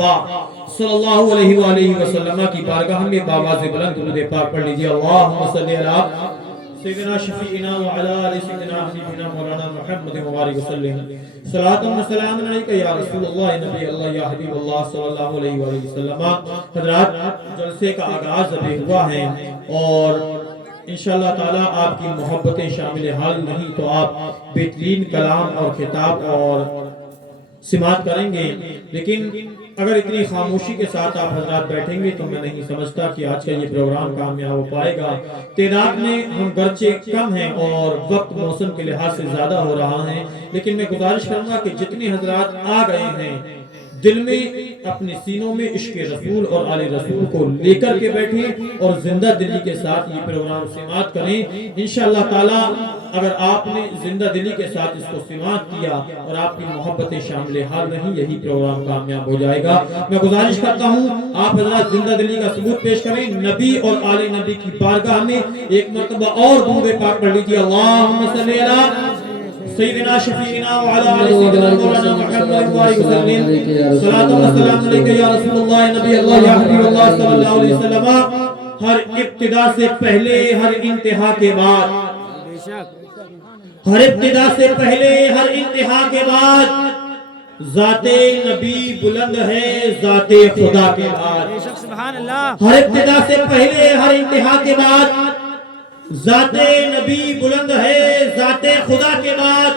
پاک صلی اللہ علیہ وآلہ وسلم کی بارگاہ میں باواز بلند درود پاک پڑھ لیجئے۔ اللہم صلی علی سیدنا شفیعنا وعلی آل سیدنا حبیبنا مولانا محمد مبارک وسلم۔ صلاۃ و سلام علیکہ یا رسول اللہ نبی اللہ یا حبیب اللہ صلی اللہ علیہ وآلہ وسلم۔ حضرات جلسے کا آغاز ابھی ہوا ہے اور انشاءاللہ تعالیٰ آپ کی محبتیں شامل حال نہیں تو آپ بہترین کلام اور خطاب اور سماعت کریں گے، لیکن اگر اتنی خاموشی کے ساتھ آپ حضرات بیٹھیں گے تو میں نہیں سمجھتا کہ آج کا یہ پروگرام کامیاب ہو پائے گا۔ تعداد میں ہم گرچہ کم ہیں اور وقت موسم کے لحاظ سے زیادہ ہو رہا ہے، لیکن میں گزارش کروں گا کہ جتنے حضرات آ گئے ہیں دل میں اپنے سینوں میں عشق رسول اور آل رسول کو لے کر کے بیٹھیں اور زندہ دلی کے ساتھ یہ پروگرام سماعت کریں۔ انشاءاللہ تعالی اگر آپ نے زندہ دلی کے ساتھ اس کو سماعت کیا اور آپ کی محبتیں شامل حال رہیں، یہی پروگرام کامیاب ہو جائے گا۔ میں گزارش کرتا ہوں آپ حضرات زندہ دلی کا ثبوت پیش کریں، نبی اور آل نبی کی بارگاہ میں ایک مرتبہ اور درود پاک پڑھ لیجیے۔ اللہم صلی علی سیدنا شفیعنا وعلی آل سیدنا مولانا محمد مبارک وسلم۔ صلاۃ و سلام علیکہ یا رسول اللہ نبی اللہ یا حبیب اللہ صلی اللہ علیہ وسلم۔ ہر ابتدا سے پہلے ہر انتہا کے بعد، ہر ابتدا سے پہلے ہر انتہا کے بعد ذات نبی بلند ہے ذات خدا کے بعد۔ ہر ابتدا سے پہلے ہر انتہا کے بعد ذات نبی بلند ہے ذات خدا کے بعد۔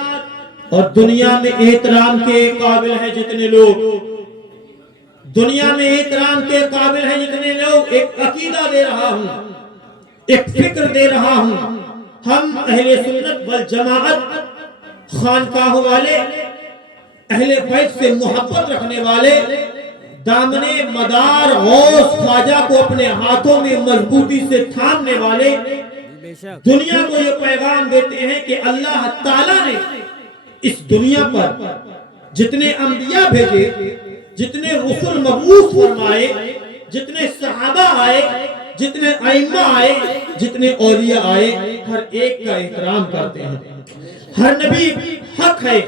اور دنیا میں احترام کے قابل ہیں جتنے لوگ، دنیا میں احترام کے قابل ہیں جتنے لوگ، ایک عقیدہ دے رہا ہوں، ایک فکر دے رہا ہوں۔ ہم اہل سنت والجماعت، خانقاہ والے، اہل بیت سے محبت رکھنے والے، دامن مدار غوث خواجہ کو اپنے ہاتھوں میں مضبوطی سے تھامنے والے، دنیا کو یہ پیغام دیتے ہیں کہ اللہ تعالیٰ نے اس دنیا پر جتنے انبیاء بھیجے، جتنے رسول مبعوث فرمائے، جتنے صحابہ آئے، جتنے ائمہ آئے، جتنے اولیاء آئے، ہر ایک کا احترام کرتے ہیں۔ ہر نبی حق ہے،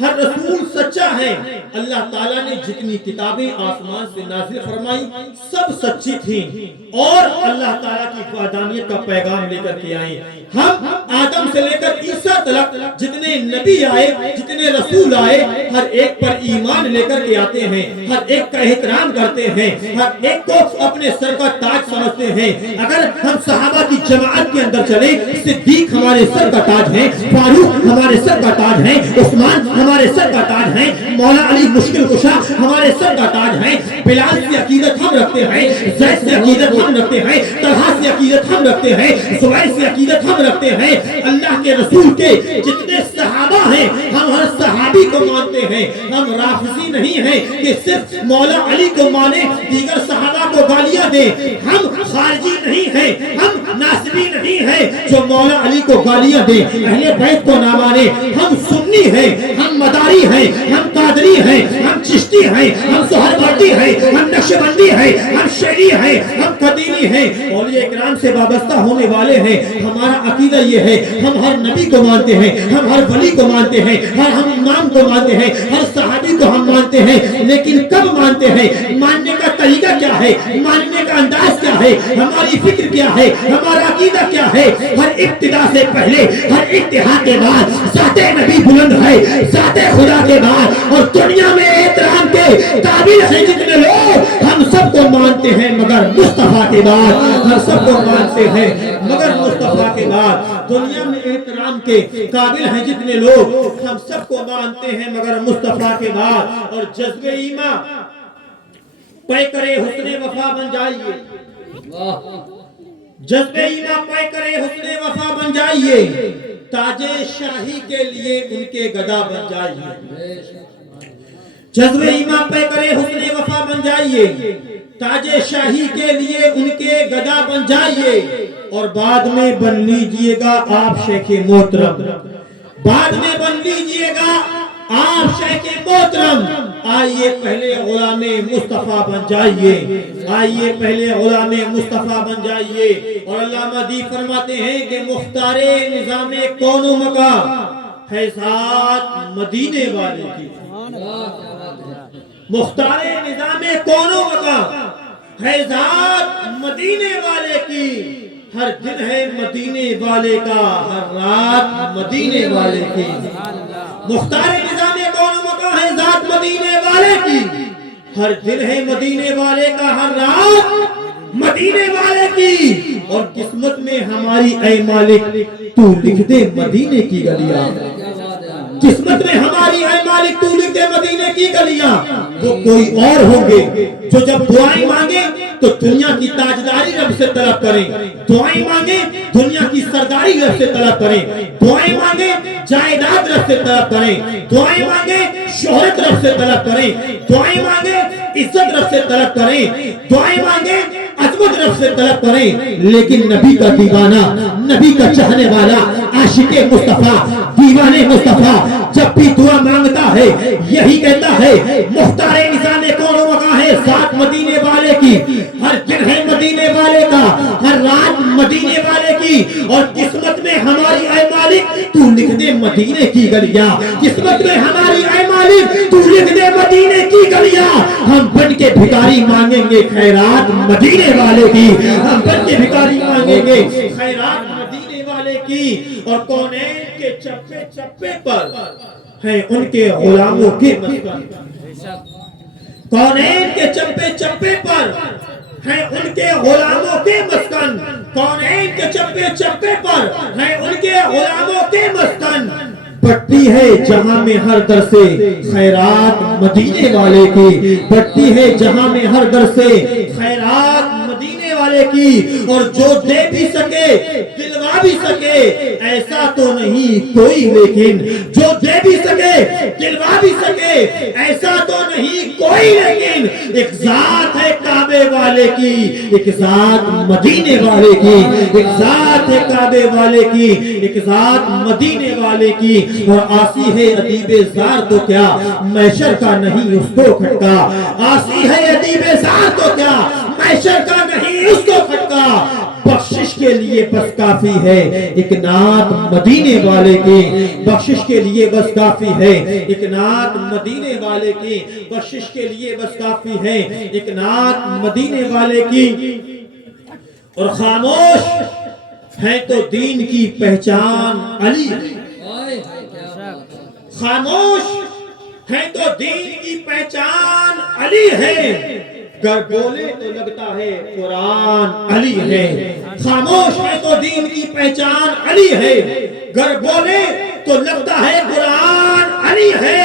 ہر رسول سچا ہے۔ اللہ تعالیٰ نے جتنی کتابیں آسمان سے نازل فرمائی سب سچی تھیں اور اللہ تعالیٰ کی وحدانیت کا پیغام لے کر کے آئے۔ ہم آدم سے لے کر عیسیٰ تک جتنے نبی آئے، جتنے رسول آئے، ہر ایک پر ایمان لے کر کے آتے ہیں، ہر ایک کا احترام کرتے ہیں، ہر ایک کو اپنے سر کا تاج سمجھتے ہیں۔ اگر ہم صحابہ کی جماعت کے اندر چلیں، صدیق ہمارے سر کا تاج ہے، فاروق ہمارے سر کا تاج ہے، عثمان ہمارے سر کا تاج ہے، مولا علی مشکل کشا ہمارے سر کا تاج ہے۔ بلال سے عقیدت ہم رکھتے ہیں، زید سے عقیدت ہم رکھتے ہیں، طلحہ سے عقیدت ہم رکھتے ہیں، زبیر سے عقیدت ہم رکھتے ہیں۔ اللہ کے رسول کے جتنے صحابہ ہیں ہم ہر صحابی کو مانتے ہیں۔ ہم رافضی نہیں ہیں کہ صرف مولا علی کو مانے دیگر صحابہ کو گالیاں دیں۔ ہم خارجی نہیں ہیں، ہم ناصبی نہیں ہیں جو مولا علی کو گالیاں دیں، اہل بیت کو نہ مانے۔ ہم سنی ہیں، ہم مداری ہیں، ہم قادری ہیں، ہم چشتی ہیں، ہم سہروردی ہیں، ہم نقشبندی ہیں، ہم شیعی ہیں، ہم قدیمی ہیں، اولیاء اکرام سے وابستہ ہونے والے ہیں۔ ہمارا عقیدہ یہ ہے، ہم ہر نبی کو مانتے ہیں، ہم ہر ولی کو مانتے ہیں، ہم امام کو مانتے ہیں، ہر صحابی کو ہم مانتے ہیں، لیکن کب مانتے ہیں، ماننے کا طریقہ کیا ہے، ماننے کا انداز کیا ہے، ہماری فکر کیا ہے، ہمارا عقیدہ کیا ہے۔ ہر ابتدا سے پہلے ہر انتہا کے بعد ذات نبی بلند ہے ذات خدا کے بعد۔ اور دنیا میں احترام کے قابل ہیں جتنے لوگ، ہم سب کو مانتے ہیں مگر مصطفیٰ کے بعد، ہم سب کو مانتے ہیں مگر مصطفیٰ کے بعد۔ دنیا میں احترام کے قابل ہیں جتنے لوگ، ہم سب کو مانتے ہیں مگر مصطفیٰ کے بعد۔ اور جذب ایمان پے کرے حسن وفا بن جائیے، جذب ایمان پے کرے حسن وفا بن جائیے، تاج شاہی کے لیے ان کے گدا بن جائیے۔ جذب ایمان پے کرے حسن وفا بن جائیے، تاج شاہی کے لیے ان کے گدا بن جائیے۔ اور بعد میں بن لیجئے گا آپ شیخ محترم، بعد میں بن لیجئے گا آپ شیخ محترم۔ آئیے پہلے غلام مصطفیٰ بن جائیے، آئیے پہلے غلام مصطفیٰ بن جائیے۔ اور علامہ دیپ فرماتے ہیں کہ مختار نظام کون و مکان ہے ذات مدینے والے کی، مختار نظام ہے ذات مدینے والے کی، ہر دن ہے مدینے والے کا، ہر رات مدینے والے کی۔ مختار نظام کون و مکان ہے ذات مدینے والے کی، ہر دن ہے مدینے والے کا، ہر رات مدینے والے کی۔ اور قسمت میں ہماری اے مالک تو لکھ دے مدینے کی گلیاں، قسمت میں ہماری اے مالک تو لکھ دے مدینے کی گلیاں۔ وہ کوئی اور ہوں گے جو جب دعائیں مانگے تو دنیا کی تاجداری رب سے طلب کریں، دعائیں مانگے دنیا کی سرداری رب سے طلب کریں، دعائیں مانگے جائیداد رب سے طلب کریں، دعائیں مانگے شہرت رب سے طلب کریں، دعائیں مانگے عزت رب سے طلب کریں، دعائیں مانگے عظمت رب سے طلب کریں۔ لیکن نبی کا دیوانہ، نبی کا چاہنے والا، عاشق مصطفیٰ، دیوانے مصطفیٰ جب بھی دعا مانگتا ہے یہی کہتا ہے مختار نظام کون و مکان ہے ذات مدینے والے کی، ہر دن ہے مدینے والے کا، ہر رات مدینے والے کی۔ اور قسمت میں ہماری اے مالک تو لکھ دے مدینے کی گلیاں، قسمت میں ہماری اے مالک تو لکھ دے مدینے کی گلیاں۔ ہم بن کے بھکاری مانگیں گے خیرات مدینے والے کی، ہم بن کے بھکاری مانگیں گے خیرات مدینے والے کی۔ اور کونین کے چپے چپے پر ہیں ان کے غلاموں کے مسکن، کونین کے چپے چپے پر ہیں ان کے غلاموں کے مسکن، کونین کے چپے چپے پر ہیں ان کے غلاموں کے مسکن۔ بڑھتی ہے جہاں میں ہر در سے خیرات مدینے والے کی، بڑھتی ہے جہاں میں ہر در سے خیرات مدینے والے کی۔ اور جو دے بھی سکے دلوا بھی سکے ایسا تو نہیں کوئی، لیکن جو دے بھی سکے دلوا بھی سکے ایسا تو نہیں کوئی، لیکن ایک ذات ہے کعبے والے کی، ایک ذات مدینے والے کی، ایک ذات ہے کعبے والے کی، ایک ذات مدینے والے کی۔ اور آسی ہے ادیب زار تو کیا محشر کا نہیں اس کو کھٹکا، آسی ہے ادیب زار تو کیا محشر کا نہیں اس کو کھٹکا۔ بخشش کے لیے بس کافی ہے ایک نعت مدینے والے کی، بخشش کے لیے بس کافی ہے ایک نعت مدینے والے کی، بخشش کے لیے بس کافی ہے ایک نعت مدینے والے کی۔ اور خاموش ہے تو دین کی پہچان علی، خاموش ہے تو دین کی پہچان علی ہے، گر بولے تو لگتا ہے قرآن علی ہے۔ خاموش ہے تو دین کی پہچان علی ہے، گر بولے تو لگتا ہے قرآن علی ہے۔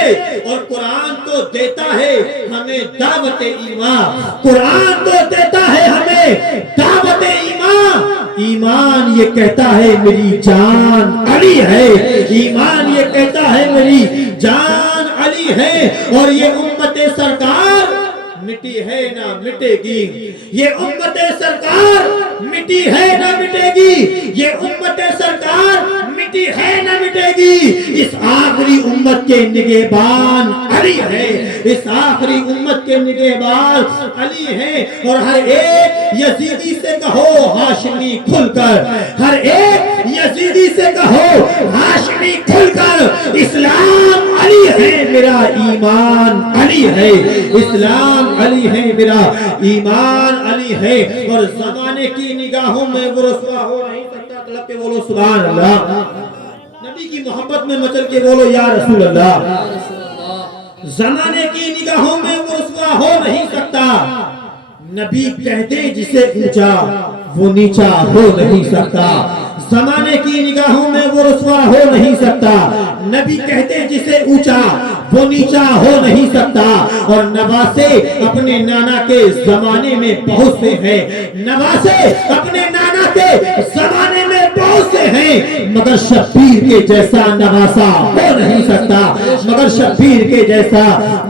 اور قرآن تو دیتا ہے ہمیں دعوت ایمان، قرآن تو دیتا ہے ہمیں دعوت ایمان۔ ایمان یہ کہتا ہے میری جان علی ہے، ایمان یہ کہتا ہے میری جان علی ہے۔ اور یہ امت سرکار مٹی ہے نہ مٹے گی، یہ امت سرکار مٹی ہے نہ مٹے گی، یہ امت سرکار مٹی ہے نہ مٹے گی۔ اس آخری امت کے نگہبان علی ہے، اس آخری امت کے نگہبان علی ہے۔ اور ہر ایک یزیدی سے کہو ہاشمی کھل کر، ہر ایک یزیدی سے کہو ہاشمی کھل کر، اسلام علی ہے میرا ایمان علی ہے، اسلام علی ہے میرا ایمان علی ہے۔ اور زمانے کی نگاہوں میں وہ رسوا ہو نہیں سکتا، طلب کے بولو سبحان اللہ، نبی کی محبت میں مچل کے بولو یا رسول اللہ۔ زمانے کی نگاہوں میں وہ رسوا ہو نہیں سکتا، نبی کہتے جسے اونچا وہ نیچا ہو نہیں سکتا، زمانے کی نگاہوں میں وہ رسوا ہو نہیں سکتا، نبی کہتے جسے اونچا وہ نیچا ہو نہیں سکتا۔ اور نواسے اپنے نانا کے زمانے میں بہت سے ہیں، نواسے اپنے نانا کے زمانے میں بہت سے ہیں، مگر شبیر کے جیسا نواسا ہو نہیں سکتا، مگر شبیر کے جیسا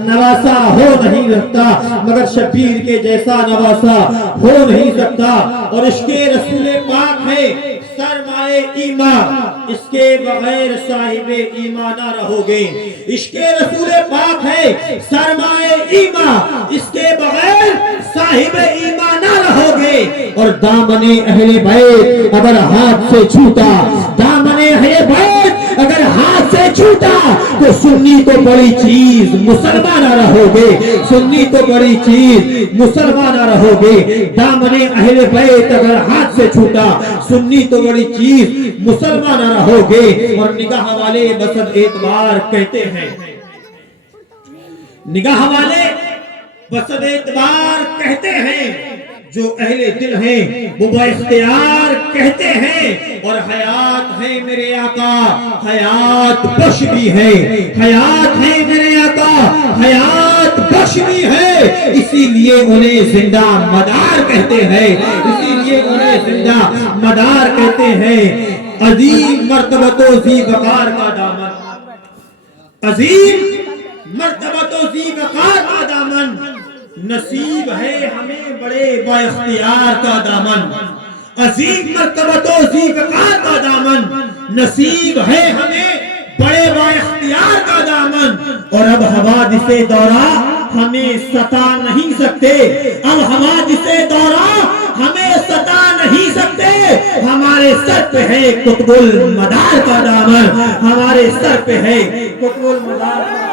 نواسا ہو نہیں سکتا، مگر شبیر کے جیسا نواسا ہو نہیں سکتا۔ اور عشق رسول پاک ہے سرمائے ایمان، اس کے بغیر صاحب ایمان نہ رہو گے، عشق رسول پاک ہے سرمائے ایمان، اس کے بغیر صاحب ایمان نہ رہو گے۔ اور دامن اہل بیت اگر ہاتھ سے چھوٹا، دامن اہل بیت اگر ہاتھ سے چھوٹا تو سنی تو بڑی چیز مسلمان رہو گے، سنی تو بڑی چیز مسلمان رہو گے۔ دامن اہل بیت اگر ہاتھ سے چھوٹا سنی تو بڑی چیز مسلمان رہو گے۔ اور نگاہ والے بسد اعتبار کہتے ہیں، نگاہ والے بسد اعتبار کہتے ہیں، جو اہل دل ہیں وہ با اختیار کہتے ہیں، اور حیات ہے میرے آقا حیات بخش بھی ہے، حیات ہے میرے آقا حیات بخش بھی ہے، اسی لیے انہیں زندہ مدار کہتے ہیں، اسی لیے انہیں زندہ مدار کہتے ہیں۔ عظیم مرتبت و ذی وقار کا دامن، عظیم مرتبت و ذی وقار کا دامن، نصیب ہے ہمیں بڑے با اختیار کا دامن، عظیم مرتبت و ذی وقار کا دامن، نصیب ہے ہمیں بڑے با اختیار کا دامن۔ اور اب حوادث دورہ ہمیں ستا نہیں سکتے، اب حوادث دورہ ہمیں ستا نہیں سکتے، ہمارے سر پہ ہے قطب المدار کا دامن، ہمارے سر پہ ہے قطب المدار کا دامن۔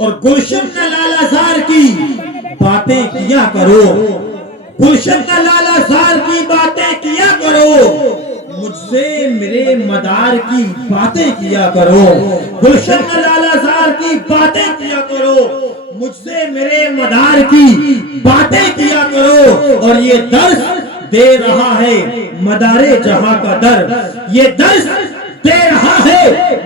اور گلشن لالہ زار کی باتیں کیا کرو، گلشن لالہ زار کی باتیں کیا کرو، مجھ سے میرے مدار کی باتیں کیا کرو، گلشن لالہ زار کی باتیں کیا کرو، مجھ سے میرے مدار کی باتیں کیا کرو۔ اور یہ درس دے رہا ہے مدار جہاں کا در، یہ درس دے رہا ہے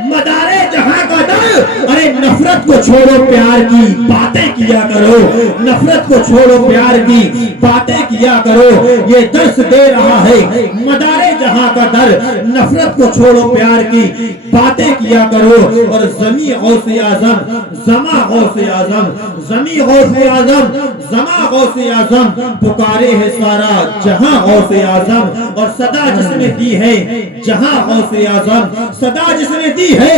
مدار جہاں کا در۔ ارے نفرت کو چھوڑو پیار کی باتیں کیا کرو، نفرت کو چھوڑو پیار کی باتیں کیا کرو، یہ درس دے رہا ہے مدار جہاں کا در۔ نفرت کو چھوڑو پیار کی باتیں کیا کرو۔ اور زمیں غوث اعظم زماں غوث اعظم، زمیں غوث اعظم زماں غوث اعظم، پکارے ہے سارا جہاں غوث اعظم، اور صدا جس نے دی ہے جہاں غوث اعظم، صدا جس نے دی ہے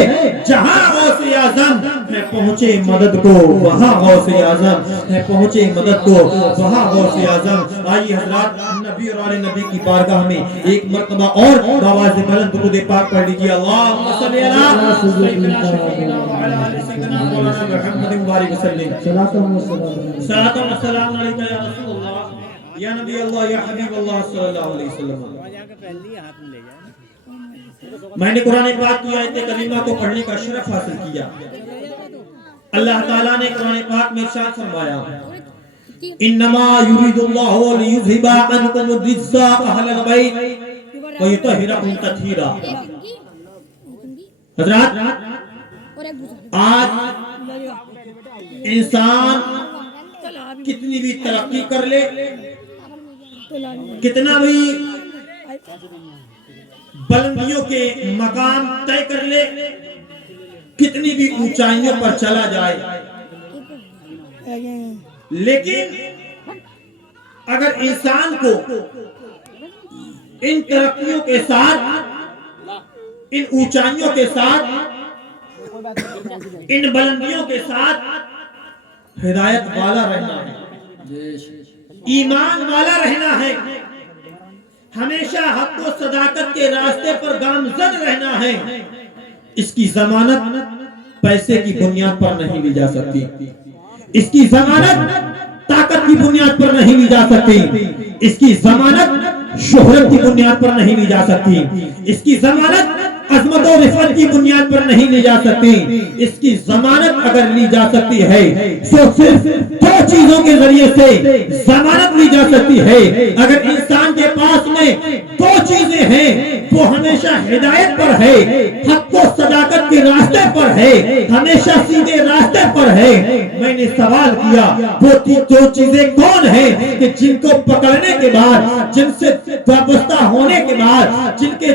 جہاں غوث اعظم، ہے پہنچے مدد کو وہاں غوث اعظم، ہے پہنچے مدد کو وہاں غوث اعظم۔ آئیے حضرات نبی اور آل نبی کی بارگاہ میں ایک مرتبہ اور آواز بلند درود پاک پڑھ لیجیے، اللہم صلی علی سیدنا شفیعنا وعلی آل سیدنا مولانا محمد مبارک وسلم۔ صلاۃ و سلام علیک یا رسول اللہ یا نبی اللہ یا حبیب اللہ صلی اللہ علیہ وسلم۔ میں نے قرآن پاک کی آیت کریمہ کو پڑھنے کا شرف حاصل کیا۔ اللہ تعالیٰ نے قرآن پاک میں ارشاد فرمایا، انما یرید اللہ لیذھب عنکم الرجس اہل البیت ویطہرکم تطہیرا۔ حضرات آج انسان کتنی بھی ترقی کر لے، کتنا بھی بلندیوں کے مقام طے کر لے، کتنی بھی اونچائیوں پر چلا جائے، لیکن اگر انسان کو ان ترقیوں کے ساتھ، ان اونچائیوں کے ساتھ، ان بلندیوں کے ساتھ ہدایت والا رہنا ہے، ایمان والا رہنا ہے، ہمیشہ حق و صداقت کے راستے پر گامزن رہنا ہے، اس کی ضمانت پیسے کی بنیاد پر نہیں لی جا سکتی، اس کی ضمانت طاقت کی بنیاد پر نہیں لی جا سکتی، اس کی ضمانت شہرت کی بنیاد پر نہیں لی جا سکتی، اس کی ضمانت عظمت و رفعت کی بنیاد پر نہیں لی جا سکتی۔ اس کی ضمانت اگر لی جا سکتی ہے تو صرف دو چیزوں کے ذریعے سے ضمانت لی جا سکتی ہے۔ اگر انسان کے پاس میں دو چیزیں ہیں، وہ ہمیشہ ہدایت پر ہے، حق و صداقت کے راستے پر ہے، ہمیشہ سیدھے راستے پر ہے۔ میں نے سوال کیا وہ دو چیزیں کون ہیں کہ جن کو پکڑنے کے بعد، جن سے وابستہ ہونے کے بعد، جن کے